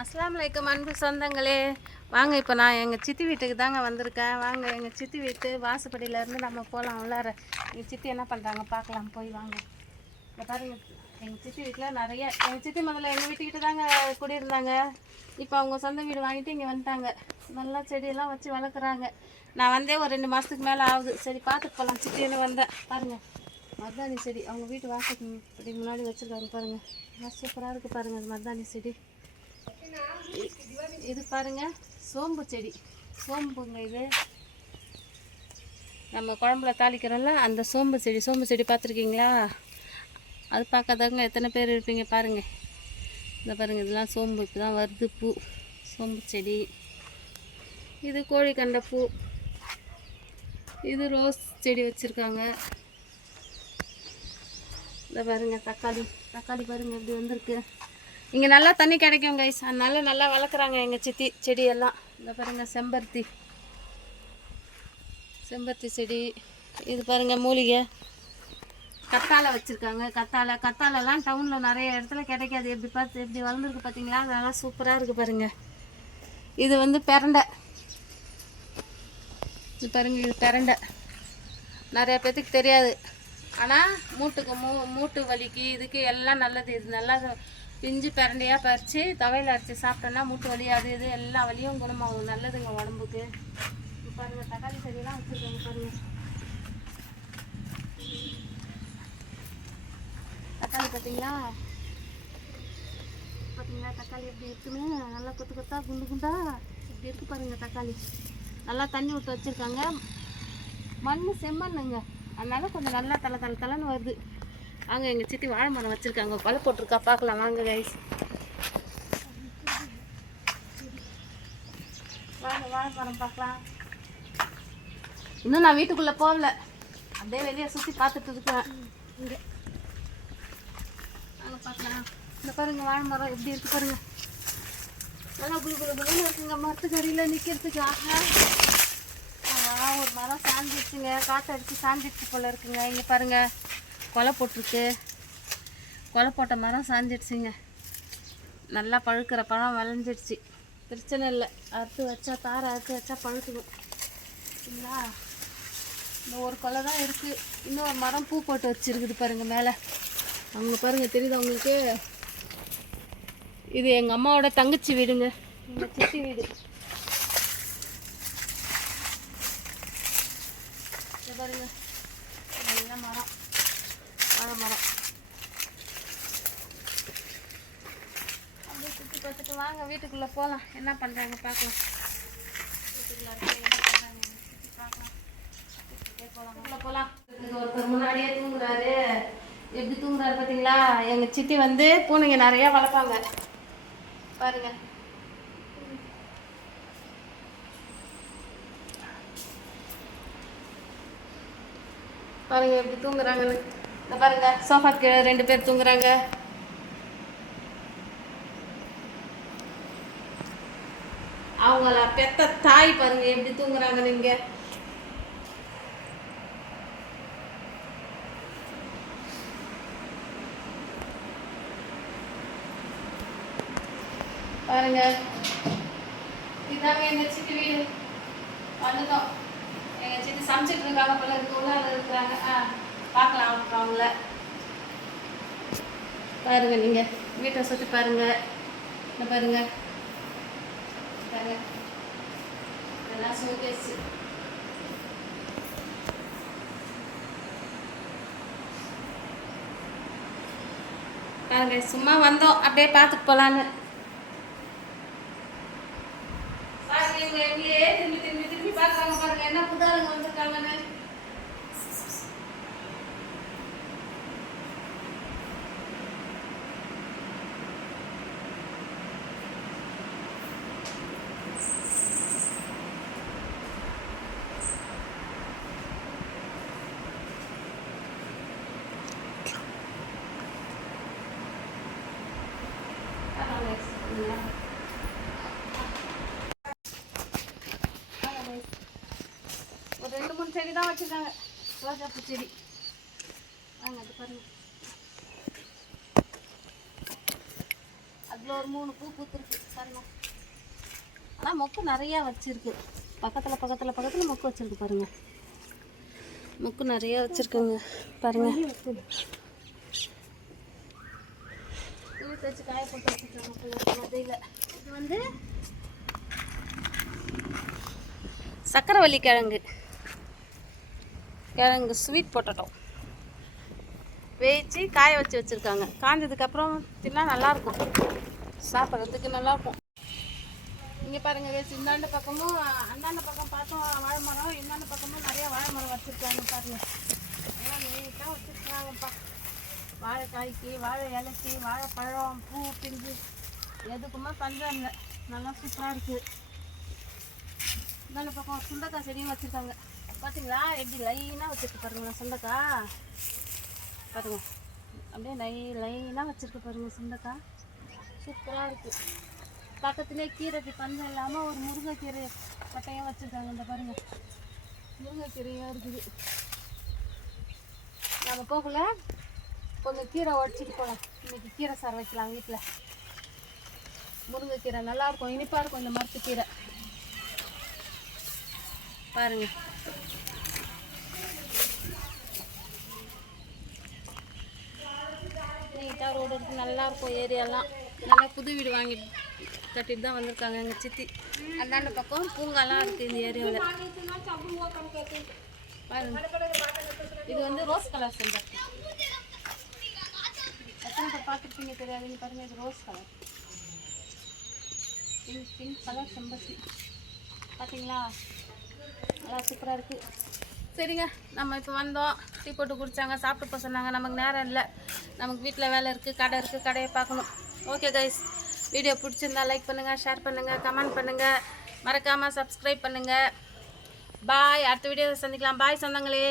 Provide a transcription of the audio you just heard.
அஸ்ஸலாமு அலைக்கும் அன்பு சொந்தங்களே, வாங்க. இப்போ நான் எங்கள் சித்தி வீட்டுக்கு தாங்க வந்திருக்கேன். வாங்க, எங்கள் சித்தி வீட்டு வாசப்படியிலேருந்து நம்ம போகலாம் உள்ளார. எங்கள் சித்தி என்ன பண்ணுறாங்க பார்க்கலாம், போய் வாங்க. இந்த பாருங்க, எங்கள் சித்தி வீட்டில் நிறைய, எங்கள் சித்தி முதல்ல எங்கள் வீட்டுக்கிட்ட தாங்க குடியிருந்தாங்க. இப்போ அவங்க சொந்த வீடு வாங்கிட்டு இங்கே வந்துட்டாங்க. நல்லா செடியெல்லாம் வச்சு வளர்க்குறாங்க. நான் வந்தே ஒரு 2 மாதத்துக்கு மேலே ஆகுது. சரி பார்த்துட்டு போகலாம் சித்தின்னு வந்தேன். பாருங்கள், மருதாணி செடி அவங்க வீட்டு வாசப்படி முன்னாடி வச்சுருக்காங்க. பாருங்கள், சூப்பராக இருக்குது. பாருங்கள், அது மருதாணி செடி. இது பாருங்க, சோம்பு செடி. சோம்புங்க, இது நம்ம குழம்புல தாளிக்கிறோம்ல, அந்த சோம்பு செடி பார்த்துருக்கீங்களா? அது பார்க்காதவங்க எத்தனை பேர் இருப்பீங்க பாருங்க. இந்த பாருங்க, இதெல்லாம் சோம்பு. இப்போ தான் வருது பூ. சோம்பு செடி. இது கோழிக்கண்டை பூ. இது ரோஸ் செடி வச்சுருக்காங்க. இந்த பாருங்க, தக்காளி பாருங்க எப்படி வந்திருக்கு. இங்கே நல்லா தண்ணி கிடைக்கும் கைஸ், அதனால நல்லா வளர்க்குறாங்க எங்கள் சித்தி செடியெல்லாம். இந்த பாருங்கள், செம்பருத்தி செடி. இது பாருங்கள், மூலிகை. கத்தாழை வச்சுருக்காங்க. கத்தாழைலாம் டவுனில் நிறைய இடத்துல கிடைக்காது. எப்படி வளர்ந்துருக்கு பார்த்தீங்களா? அதெல்லாம் சூப்பராக இருக்குது பாருங்கள். இது வந்து பெரண்டை. இது பாருங்கள், இது பெரண்டை. நிறையா பேத்துக்கு தெரியாது, ஆனால் மூட்டு வலிக்கு இதுக்கு எல்லாம் நல்லது. இது நல்லா பிஞ்சு பிரண்டையாக பறித்து துவையில் அரைச்சி சாப்பிட்டோன்னா மூட்டு வலி அது இது எல்லா வலியும் குணமாகும். நல்லதுங்க உடம்புக்கு. இப்போ பாருங்கள், தக்காளி செடியெல்லாம் வச்சுருக்காங்க. பாருங்கள், தக்காளி பார்த்தீங்களா? தக்காளி எப்படி இருக்குன்னு நல்லா கொத்தாக குண்டா இப்படி இருக்குது பாருங்கள். தக்காளி நல்லா தண்ணி விட்டு வச்சுருக்காங்க. மண் செம்மண்ணுங்க, அதனால கொஞ்சம் நல்லா தலைன்னு வருது. வாங்க, எங்கள் சித்தி வாழை மரம் வச்சுருக்காங்க. கொலை போட்டிருக்கா, பார்க்கலாம் வாங்க கைஸ். வாங்க, வாழை மரம் பார்க்கலாம். இன்னும் நான் வீட்டுக்குள்ளே போகல, அப்படியே வெளியே சுற்றி பார்த்துட்டு இருக்கிறேன். இங்கே வாங்க பார்க்கலாம். இந்த பாருங்க, வாழை மரம் எப்படி இருக்குது பாருங்கள். நல்லா குழுன்னு இருக்குங்க. மரத்துக்கு அடியில் நிற்கிறதுக்கு. ஒரு மரம் சாஞ்சிடுச்சுங்க, காற்று அடித்து சாஞ்சிடுச்சு போல் இருக்குங்க. இங்கே பாருங்கள், கொலை போட்டிருக்கு. கொலை போட்ட மரம் சாஞ்சிடுச்சுங்க. நல்லா பழுக்கிற பழம் விளைஞ்சிடுச்சு. பிரச்சனை இல்லை, அறுத்து வச்சா அறுத்து வச்சா பழுத்துடும். சரிங்களா? இந்த ஒரு கொலை தான் இருக்குது. இன்னொரு மரம் பூ போட்டு வச்சுருக்குது பாருங்கள் மேலே. அவங்க பாருங்கள், தெரியுது அவங்களுக்கு? இது எங்கள் அம்மாவோட தங்கச்சி வீடுங்க, எங்கள் சித்தி வீடு. பாருங்க, இதெல்லாம் மரம், வாழை மரம். அப்படியே சுற்றி பார்த்துட்டு வாங்க வீட்டுக்குள்ளே போகலாம். என்ன பண்ணுறாங்க பார்க்கலாம். வீட்டுக்குள்ளே என்ன பண்ணுறாங்க சுற்றி பார்க்கலாம். வீட்டுக்குள்ளே போகலாம். ஒருத்தர் முன்னாடியே தூங்குறாரு. எப்படி தூங்குறாரு பார்த்தீங்களா? எங்கள் சித்தி வந்து பூனைங்க நிறையா வளர்ப்பாங்க. பாருங்க, பாருங்க எப்படி தூங்குறாங்கன்னு. இந்த பாருங்க, சோஃபா கீழே 2 பேர் தூங்குறாங்க. அவங்கள பெத்த தாய் பாருங்க எப்படி தூங்குறாங்க. நீங்க பாருங்க, இதாங்க எங்க சித்தி வீடு. வந்துட்டோம். எங்கள் சித்தி சமைச்சிட்டு இருக்காங்க போல இருக்கு. உள்ளார இருக்கிறாங்க. பார்க்கலாம் அவங்கள. பாருங்க, நீங்கள் வீட்டை சுற்றி பாருங்க. இந்த பாருங்க, இதெல்லாம் ஷோகேஸ். பாருங்க, சும்மா வந்தோம் அப்படியே பார்த்துட்டு போகலான்னு. பாருங்க, இவங்க எங்கேயே திரும்பி பார்க்குறாங்க. பாருங்க, என்ன புதாரங்க வந்துருக்காங்கன்னு. ஒரு 2-3 செடி தான் வச்சுருக்காங்க. ரோஜாப்பூ செடி. வாங்க, அது பாருங்க. அதில் ஒரு 3 பூ பூத்துருக்கு பாருங்க. ஆனால் மொக்கு நிறையா வச்சுருக்கு. பக்கத்தில் மொக்கு வச்சுருக்கு பாருங்கள். மொக்கு நிறையா வச்சுருக்குங்க பாருங்கள். துணி தைச்சு காய போட்டு வச்சுருக்காங்க மதையில். இது வந்து சக்கரவள்ளி கிழங்கு ஸ்வீட் பொட்டேட்டோ வேய்ச்சி காய வச்சுருக்காங்க. காஞ்சதுக்கப்புறம் தின்னா நல்லாயிருக்கும், சாப்பிட்றதுக்கு நல்லாயிருக்கும். இங்கே பாருங்கள் வேஸ்ட் இந்தாண்ட பக்கமும் அந்தாண்ட பக்கம் பார்த்தோம் வாழை மரம், இந்தாண்ட பக்கமும் நிறையா வாழை மரம் வச்சுருக்காங்க பாருங்கள். எல்லாம் நீட்டாக வச்சுருக்காங்கப்பா. வாழைக்காய்க்கு, வாழை இலைக்கு, வாழைப்பழம், பூ, பிஞ்சு எதுக்குமே பஞ்சம் இல்லை. நல்லா சூப்பராக இருக்குது. இந்தாண்ட பக்கம் சுண்டைக்காய் செடியும் வச்சுருக்காங்க. பார்த்தீங்களா எப்படி லைனாக வச்சுருக்கு பாருங்கள் சுண்டைக்காய். பாருங்கள் அப்படியே லைனாக வச்சுருக்கு பாருங்கள் சுண்டைக்காய். சூப்பராக இருக்குது. பக்கத்துலேயே கீரைக்கு பஞ்சம் இல்லாமல் ஒரு முருங்கைக்கீரை கட்டையும் வச்சுருக்காங்க. இந்த பாருங்கள் முருங்கைக்கீரையும் இருக்குது. நம்ம போகல கொஞ்சம் கீரை உடச்சிட்டு போகலாம். இன்றைக்கி கீரை சார் வைக்கலாம் வீட்டில். முருங்கைக்கீரை நல்லாயிருக்கும், இனிப்பாக இருக்கும் இந்த மரத்து கீரை. பாருங்கள் நீட்டாக ரோடு இருக்குது, நல்லாயிருக்கும் ஏரியாலாம். நல்லா புது வீடு வாங்கி கட்டிட்டு தான் வந்திருக்காங்க எங்கள் சித்தி. அந்தாண்ட பக்கம் பூங்காலாம் இருக்குது இந்த ஏரியாவில். பாருங்க இது வந்து ரோஸ் கலர் செம்பருத்தி. எத்தனை பேர் பார்த்துருப்பீங்க தெரியாதுன்னு பாருங்கள். இது ரோஸ் கலர், பிங்க் கலர் செம்பருத்தி. பார்த்தீங்களா நல்லா சூப்பராக இருக்குது. சரிங்க, நம்ம இப்போ வந்தோம், டீ போட்டு குடித்தாங்க, சாப்பிட்டு போக சொன்னாங்க. நமக்கு நேரம் இல்லை, நமக்கு வீட்டில் வேலை இருக்குது, கடை இருக்குது, கடையை பார்க்கணும். ஓகே கைஸ், வீடியோ பிடிச்சிருந்தா லைக் பண்ணுங்கள், ஷேர் பண்ணுங்கள், கமெண்ட் பண்ணுங்கள், மறக்காமல் சப்ஸ்கிரைப் பண்ணுங்கள். பாய். அடுத்த வீடியோவில் சந்திக்கலாம். பாய் சொந்தங்களே.